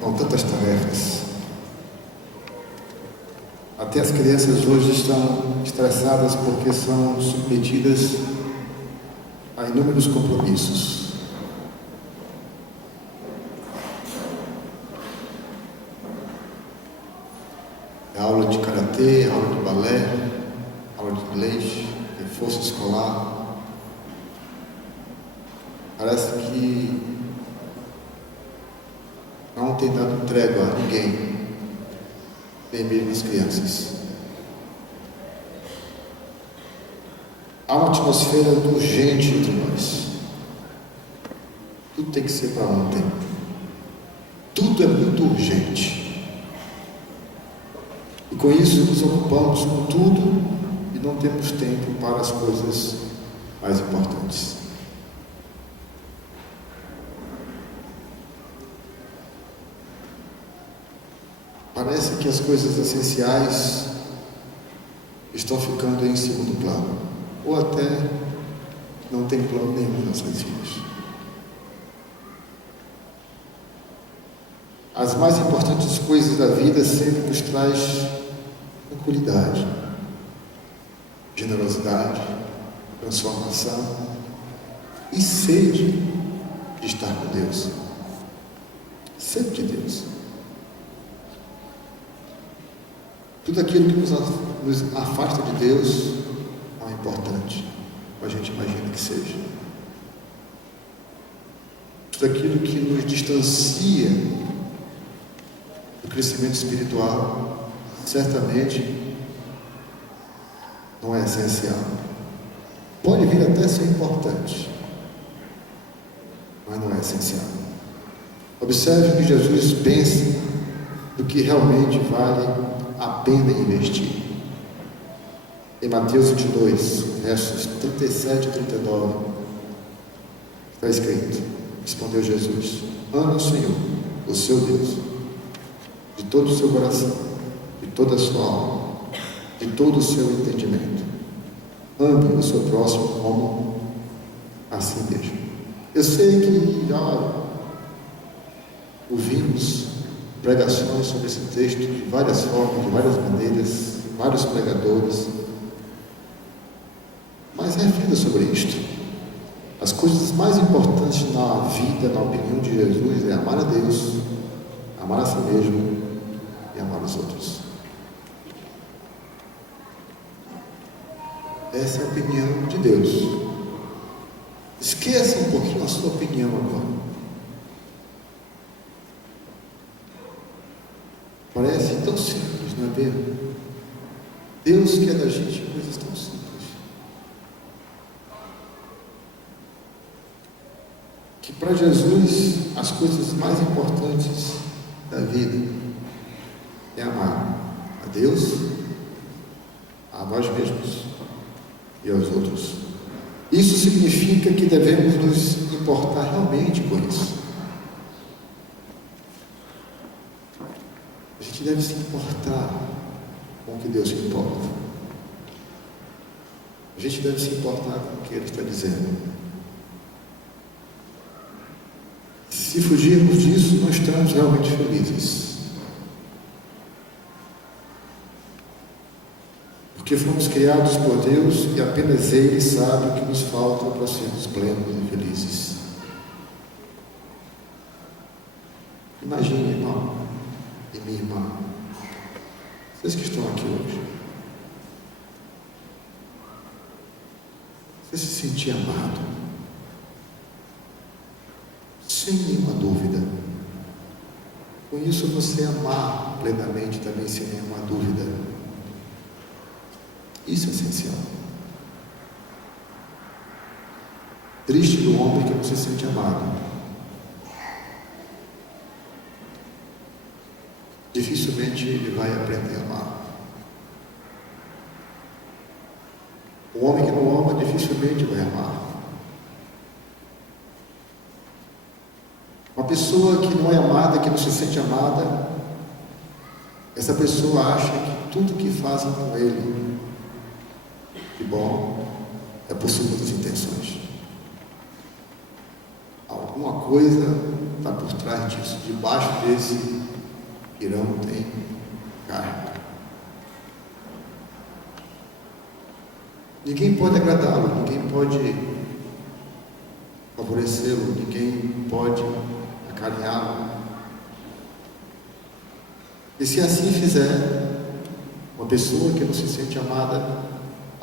São tantas tarefas. Até as crianças hoje estão estressadas porque são submetidas a inúmeros compromissos. É aula de karatê, aula de balé, aula de inglês, reforço escolar. Parece que não tem dado trégua a ninguém, nem mesmo as crianças. Há uma atmosfera urgente entre nós. Tudo tem que ser para ontem. Tudo é muito urgente. E com isso nos ocupamos com tudo e não temos tempo para as coisas mais importantes. Parece que as coisas essenciais estão ficando em segundo plano, ou até não tem plano nenhum nas nossas vidas. As mais importantes coisas da vida sempre nos traz tranquilidade, generosidade, transformação e sede de estar com Deus. Sede de Deus. Tudo aquilo que nos afasta de Deus não é importante, como a gente imagina que seja. Tudo aquilo que nos distancia do crescimento espiritual, certamente não é essencial. Pode vir até a ser importante, mas não é essencial. Observe o que Jesus pensa do que realmente vale a pena investir. Em Mateus 22, versos 37 e 39, está escrito: respondeu Jesus: ame o Senhor, o seu Deus, de todo o seu coração, de toda a sua alma, de todo o seu entendimento. Ame o seu próximo como a si mesmo. Eu sei que já ouvimos pregações sobre esse texto de várias formas, de várias maneiras, vários pregadores, mas reflita sobre isto. As coisas mais importantes na vida, na opinião de Jesus, é amar a Deus, amar a si mesmo e amar os outros. Essa é a opinião de Deus. Esqueça um pouquinho a sua opinião agora. Parece tão simples, não é mesmo? Deus quer da gente coisas tão simples. Que para Jesus as coisas mais importantes da vida é amar a Deus, a nós mesmos e aos outros. Isso significa que devemos nos importar realmente com isso. A gente deve se importar com o que Deus se importa. A gente deve se importar com o que Ele está dizendo. Se fugirmos disso, não estamos realmente felizes. Porque fomos criados por Deus e apenas Ele sabe o que nos falta para sermos plenos e felizes. Imagine, irmão e minha irmã, vocês que estão aqui hoje, você se sentir amado, sem nenhuma dúvida. Com isso você amar plenamente também, sem nenhuma dúvida. Isso é essencial. Triste do homem que não se sente amado. Dificilmente ele vai aprender a amar. O homem que não ama dificilmente vai amar. Uma pessoa que não é amada, que não se sente amada, essa pessoa acha que tudo que fazem com ele de bom é por segundas intenções. Alguma coisa está por trás disso. Debaixo desse pirão tem carne. Ninguém pode agradá-lo, ninguém pode favorecê-lo, ninguém pode acarinhá-lo. E se assim fizer, uma pessoa que não se sente amada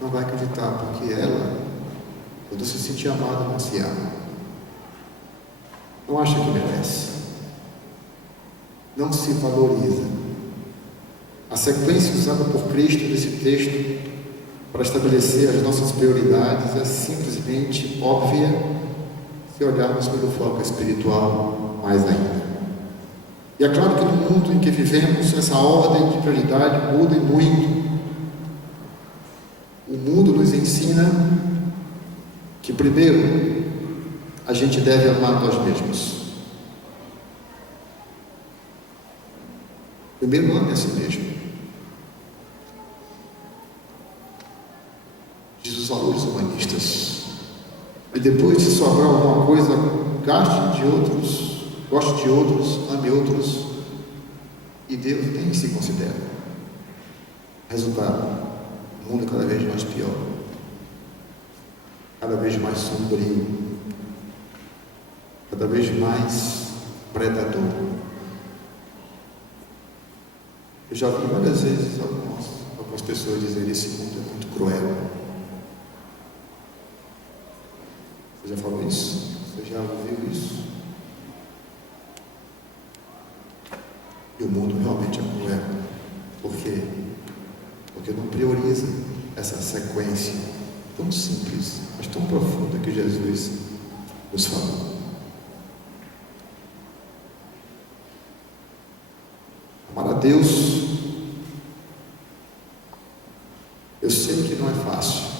não vai acreditar, porque ela, quando se sente amada, não se ama. Não acha que merece. Não se valoriza. A sequência usada por Cristo nesse texto para estabelecer as nossas prioridades é simplesmente óbvia se olharmos pelo foco espiritual mais ainda. E é claro que no mundo em que vivemos, essa ordem de prioridade muda e muito. O mundo nos ensina que primeiro a gente deve amar nós mesmos. Primeiro ame a si mesmo. Diz os valores humanistas. E depois, se sobrar alguma coisa, gaste de outros, goste de outros, ame outros, e Deus nem se considera. Resultado: o mundo é cada vez mais pior, cada vez mais sombrio, cada vez mais predador. Eu já vi várias vezes algumas pessoas dizerem: esse mundo é muito cruel. Você já falou isso? Você já ouviu isso? E o mundo realmente é cruel. Por quê? Porque não prioriza essa sequência tão simples, mas tão profunda que Jesus nos falou. Amar a Deus, eu sei que não é fácil.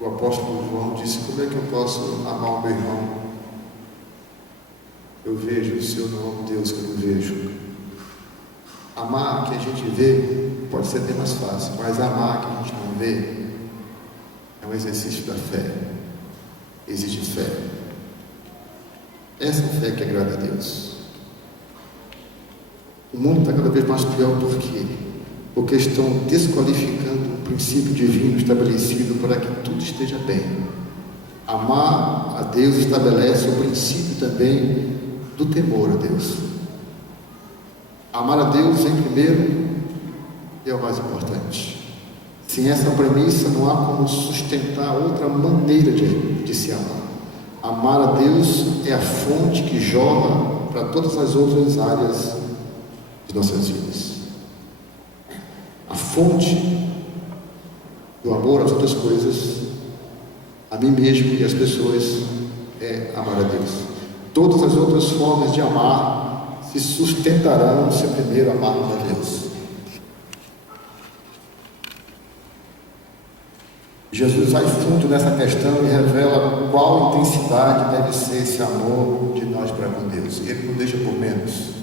O apóstolo João disse: como é que eu posso amar o meu irmão? Eu vejo, se eu não amo Deus que eu não vejo. Amar que a gente vê pode ser bem mais fácil, mas amar que a gente não vê é um exercício da fé. Exige fé. Essa fé que agrada a Deus. O mundo está cada vez mais pior por quê? Porque estão desqualificando o princípio divino estabelecido para que tudo esteja bem. Amar a Deus estabelece o princípio também do temor a Deus. Amar a Deus em primeiro é o mais importante. Sem essa premissa não há como sustentar outra maneira de se amar. Amar a Deus é a fonte que jorra para todas as outras áreas de nossas vidas. A fonte do amor às outras coisas, a mim mesmo e às pessoas, é amar a Deus. Todas as outras formas de amar se sustentarão se primeiro amarmos a Deus. Jesus vai fundo nessa questão e revela qual intensidade deve ser esse amor de nós para com Deus. E Ele não deixa por menos.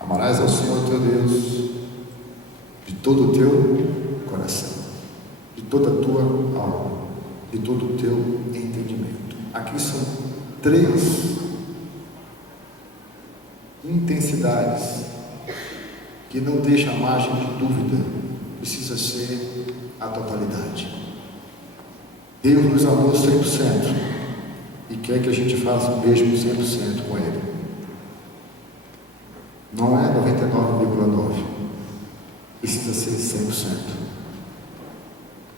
Amarás ao Senhor teu Deus de todo o teu coração, de toda a tua alma, de todo o teu entendimento. Aqui são 3 intensidades que não deixam margem de dúvida. Precisa ser a totalidade. Deus nos amou 100% e quer que a gente faça o mesmo 100% com Ele. Não é 99,9%. Precisa ser 100%.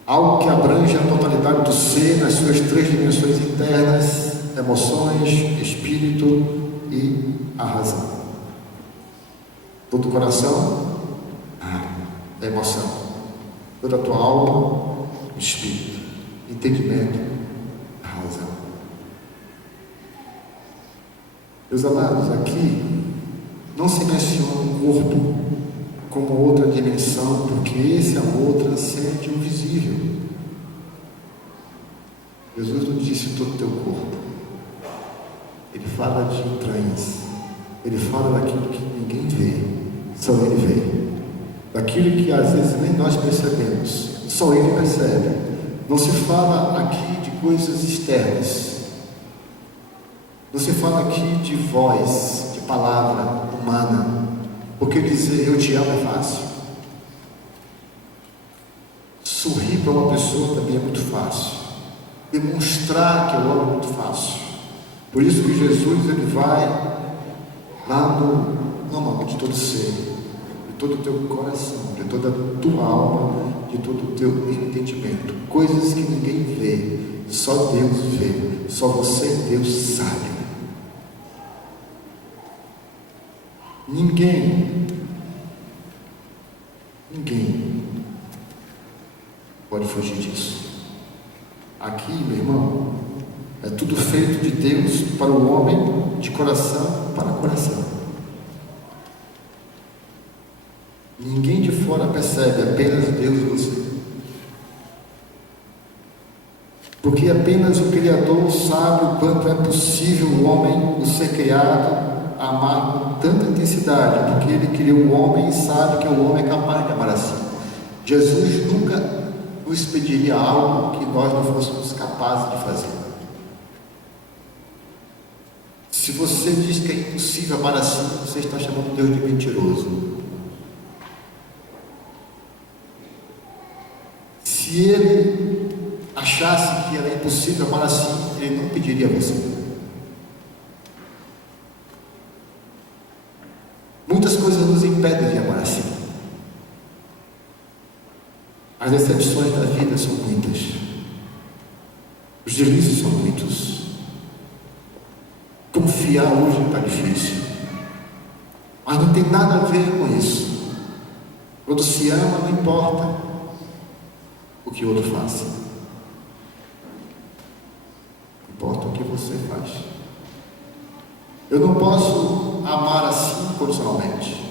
Algo que abrange a totalidade do ser nas suas 3 dimensões internas: emoções, espírito e a razão. Todo o coração, a emoção. Toda a tua alma, o espírito. Entendimento, a razão. Meus amados, aqui não se menciona o corpo como outra dimensão, porque esse amor transcende o visível. Jesus não disse todo o teu corpo. Ele fala de entranhas. Ele fala daquilo que ninguém vê, só Ele vê. Daquilo que às vezes nem nós percebemos, só Ele percebe. Não se fala aqui de coisas externas. Não se fala aqui de voz, de palavra humana, porque dizer eu te amo é fácil. Sorrir para uma pessoa também é muito fácil. Demonstrar que eu amo é muito fácil. Por isso que Jesus, ele vai lá no âmago de todo ser, de todo o teu coração, de toda a tua alma, de todo o teu entendimento. Coisas que ninguém vê, só Deus vê, só você e Deus sabe. Ninguém pode fugir disso. Aqui, meu irmão, é tudo feito de Deus para o homem, de coração para coração. Ninguém de fora percebe, apenas Deus e você. Porque apenas o Criador sabe o quanto é possível o homem, o ser criado, amar com tanta intensidade, porque ele criou o homem e sabe que o homem é capaz de amar assim. Jesus nunca nos pediria algo que nós não fôssemos capazes de fazer. Se você diz que é impossível amar assim, você está chamando Deus de mentiroso. Se ele achasse que era impossível amar assim, ele não pediria a você. Muitas coisas nos impedem de amar assim. As decepções da vida são muitas. Os delícios são muitos. Confiar hoje está difícil. Mas não tem nada a ver com isso. Quando se ama, não importa o que o outro faça. Importa o que você faz. Eu não posso amar assim incondicionalmente.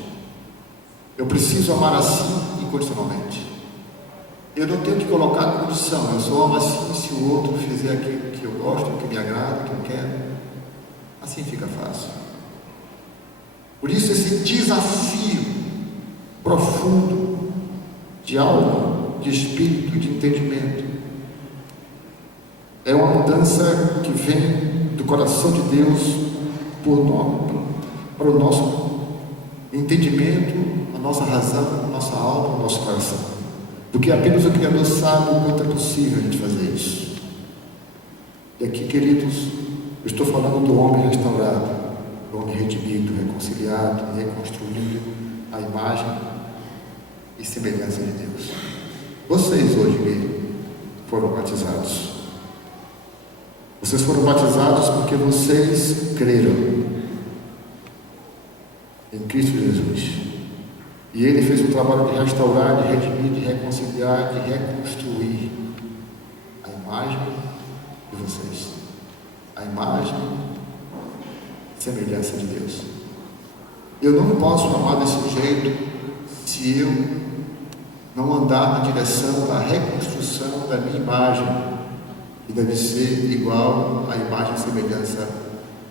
Eu preciso amar assim incondicionalmente. Eu não tenho que colocar condição. Eu só amo assim se o outro fizer aquilo que eu gosto, que me agrada, que eu quero. Assim fica fácil. Por isso esse desafio profundo de alma, de espírito, de entendimento é uma mudança que vem do coração de Deus para o nosso entendimento, a nossa razão, a nossa alma, o nosso coração. Porque apenas o Criador sabe o quanto é possível a gente fazer isso. E aqui, queridos, eu estou falando do homem restaurado, do homem redimido, reconciliado, reconstruído à imagem e semelhança de Deus. Vocês hoje foram batizados. Vocês foram batizados porque vocês creram em Cristo Jesus. E Ele fez o trabalho de restaurar, de redimir, de reconciliar, de reconstruir a imagem de vocês. A imagem e semelhança de Deus. Eu não posso amar desse jeito se eu não andar na direção da reconstrução da minha imagem, que deve ser igual à imagem e semelhança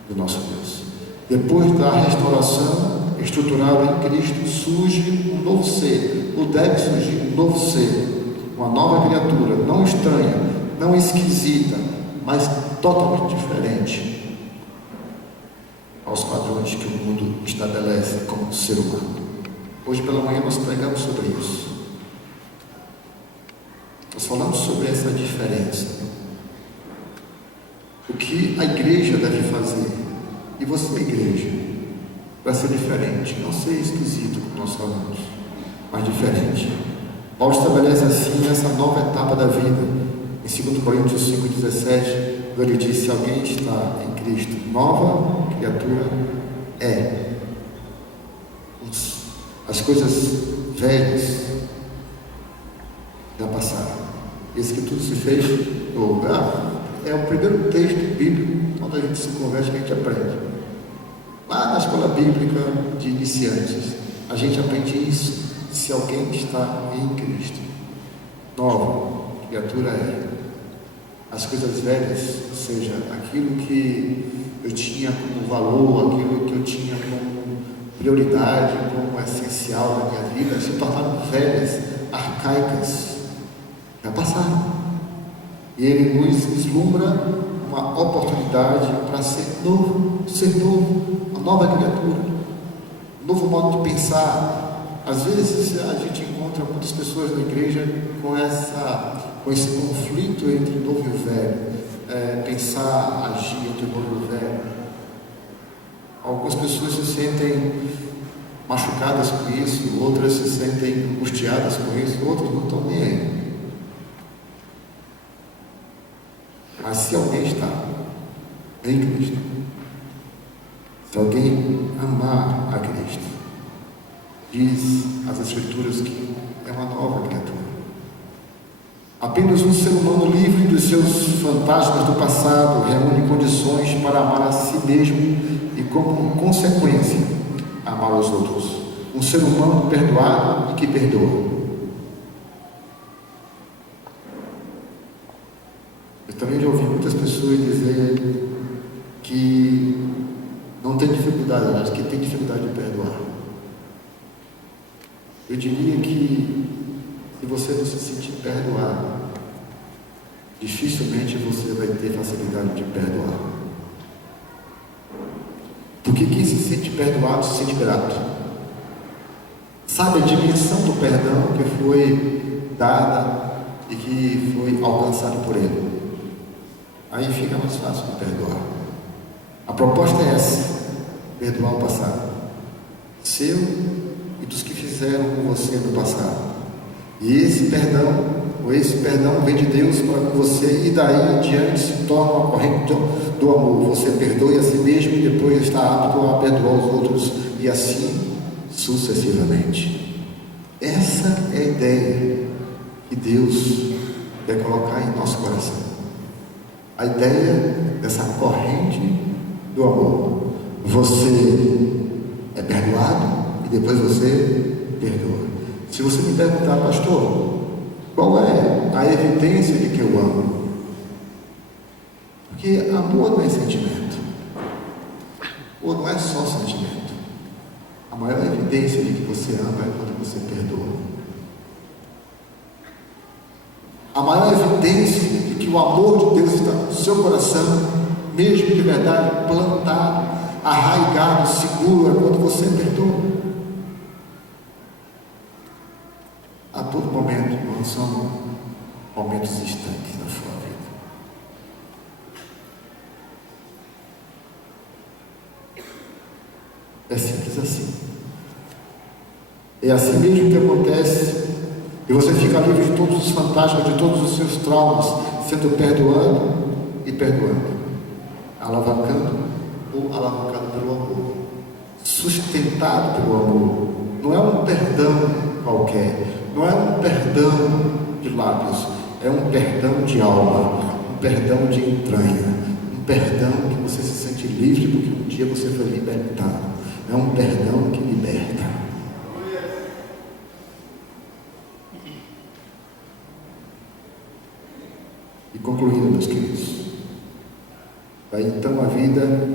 do nosso Deus. Depois da restauração estruturada em Cristo, surge um novo ser, ou deve surgir um novo ser, uma nova criatura, não estranha, não esquisita, mas totalmente diferente aos padrões que o mundo estabelece como ser humano. Hoje pela manhã nós pregamos sobre isso. Nós falamos sobre essa diferença. O que a igreja deve fazer, e você, igreja, para ser diferente, não ser esquisito como nós falamos, mas diferente. Paulo estabelece assim essa nova etapa da vida, em 2 Coríntios 5,17, ele diz: se alguém está em Cristo, nova criatura é. As coisas velhas já passaram, esse que tudo se fez novo. É o primeiro texto bíblico, quando a gente se converte, que a gente aprende. Lá na escola bíblica de iniciantes, a gente aprende isso. Se alguém está em Cristo, nova criatura é. As coisas velhas, ou seja, aquilo que eu tinha como valor, aquilo que eu tinha como prioridade, como essencial na minha vida, se tornaram velhas, arcaicas, já passaram. E Ele nos vislumbra uma oportunidade para ser novo, uma nova criatura, um novo modo de pensar. Às vezes a gente encontra muitas pessoas na igreja com esse conflito entre o novo e o velho, pensar, agir entre o novo e o velho. Algumas pessoas se sentem machucadas com isso, outras se sentem angustiadas com isso, outras não estão nem aí. Mas se alguém está em Cristo, se alguém amar a Cristo, diz as Escrituras que é uma nova criatura. Apenas um ser humano livre dos seus fantasmas do passado reúne condições para amar a si mesmo e, como consequência, amar os outros. Um ser humano perdoado e que perdoa. Eu também já ouvi muitas pessoas dizer que não tem dificuldade, mas que tem dificuldade de perdoar. Eu diria que se você não se sentir perdoado, dificilmente você vai ter facilidade de perdoar. Porque quem se sente perdoado se sente grato. Sabe a dimensão do perdão que foi dada e que foi alcançado por ele. Aí fica mais fácil de perdoar. A proposta é essa: perdoar o passado seu e dos que fizeram com você no passado. E esse perdão vem de Deus para com você, e daí em diante se torna uma corrente do amor. Você perdoe a si mesmo e depois está apto a perdoar os outros, e assim sucessivamente. Essa é a ideia que Deus quer colocar em nosso coração. A ideia dessa corrente do amor. Você é perdoado e depois você perdoa. Se você me perguntar, pastor, qual é a evidência de que eu amo? Porque amor não é sentimento. Ou não é só sentimento. A maior evidência de que você ama é quando você perdoa. A maior evidência de que o amor de Deus está no seu coração, mesmo de verdade, plantado, arraigado, seguro, é quando você perdoa. A todo momento, não são momentos distantes na sua vida. É simples assim. É assim mesmo que acontece, e você fica livre de todos os fantasmas, de todos os seus traumas, sendo perdoando e perdoando, alavancando ou alavancado pelo amor, sustentado pelo amor. Não é um perdão qualquer, não é um perdão de lábios, é um perdão de alma, um perdão de entranha, um perdão que você se sente livre porque um dia você foi libertado. É um perdão que liberta. E concluindo, meus queridos, vai então a vida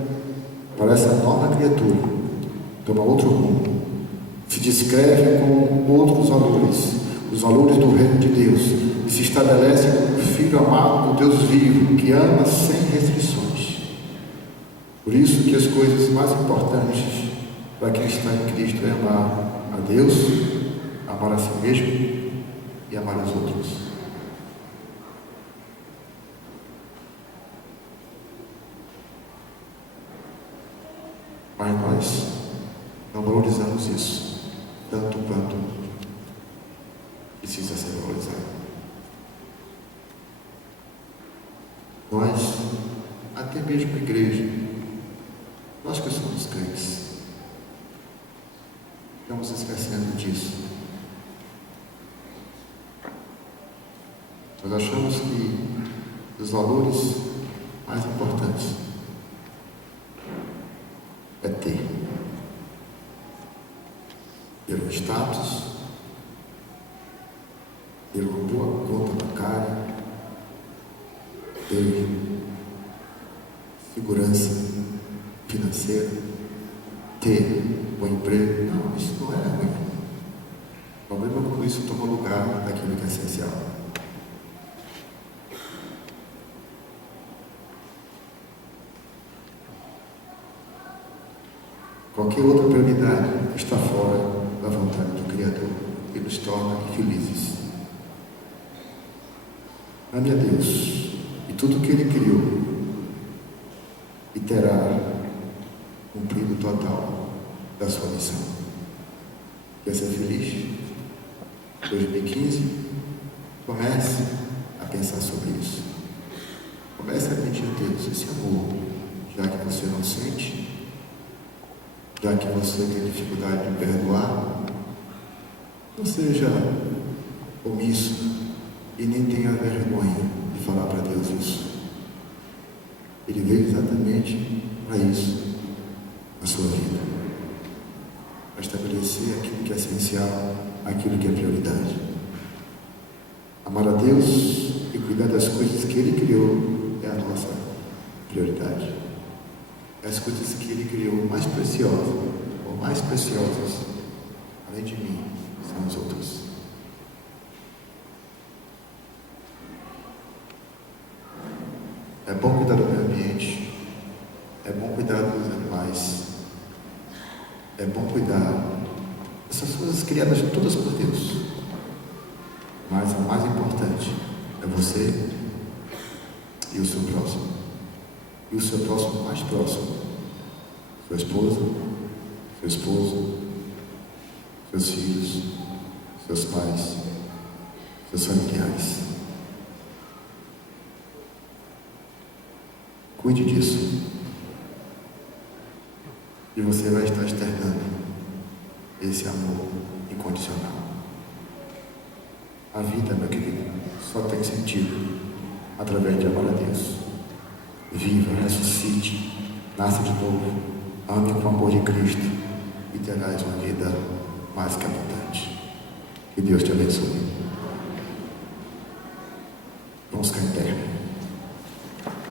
para essa nova criatura, toma outro rumo, se descreve com outros valores, os valores do reino de Deus, e se estabelece como filho amado do Deus vivo, que ama sem restrições. Por isso que as coisas mais importantes para quem está em Cristo é amar a Deus, amar a si mesmo e amar os outros. Mas nós não valorizamos isso tanto quanto precisa ser valorizado. Nós, até mesmo a igreja, nós que somos crentes, estamos esquecendo disso. Nós achamos que os valores mais importantes é ter um status, ter uma boa conta bancária, ter segurança financeira, ter um emprego. Não, isso não é ruim. O problema é quando isso toma lugar daquilo que é essencial. Qualquer outra prioridade está fora da vontade do Criador e nos torna infelizes. Ame a Deus e tudo que Ele criou e terá cumprido o total da sua missão. Quer ser feliz? 2015, comece a pensar sobre isso. Comece a pedir a Deus esse amor, já que você não sente, já que você tem dificuldade de perdoar. Não seja omisso e nem tenha vergonha de falar para Deus isso. Ele veio exatamente para isso na sua vida, para estabelecer aquilo que é essencial, aquilo que é prioridade. Amar a Deus e cuidar das coisas que Ele criou é a nossa prioridade. As coisas que Ele criou mais preciosas, ou mais preciosas, além de mim, são as outras. É bom cuidar do meio ambiente, é bom cuidar dos animais, é bom cuidar dessas coisas criadas todas por Deus. Mas a mais importante é você e o seu próximo. E o seu próximo mais próximo. Sua esposa, seu esposo, seus filhos, seus pais, seus familiares. Cuide disso. E você vai estar externando esse amor incondicional. A vida, meu querido, só tem sentido através de amar a Deus. Viva, ressuscite, nasça de novo, ame com o amor de Cristo e terás uma vida mais que abundante. Que Deus te abençoe. Vamos ficar em pé.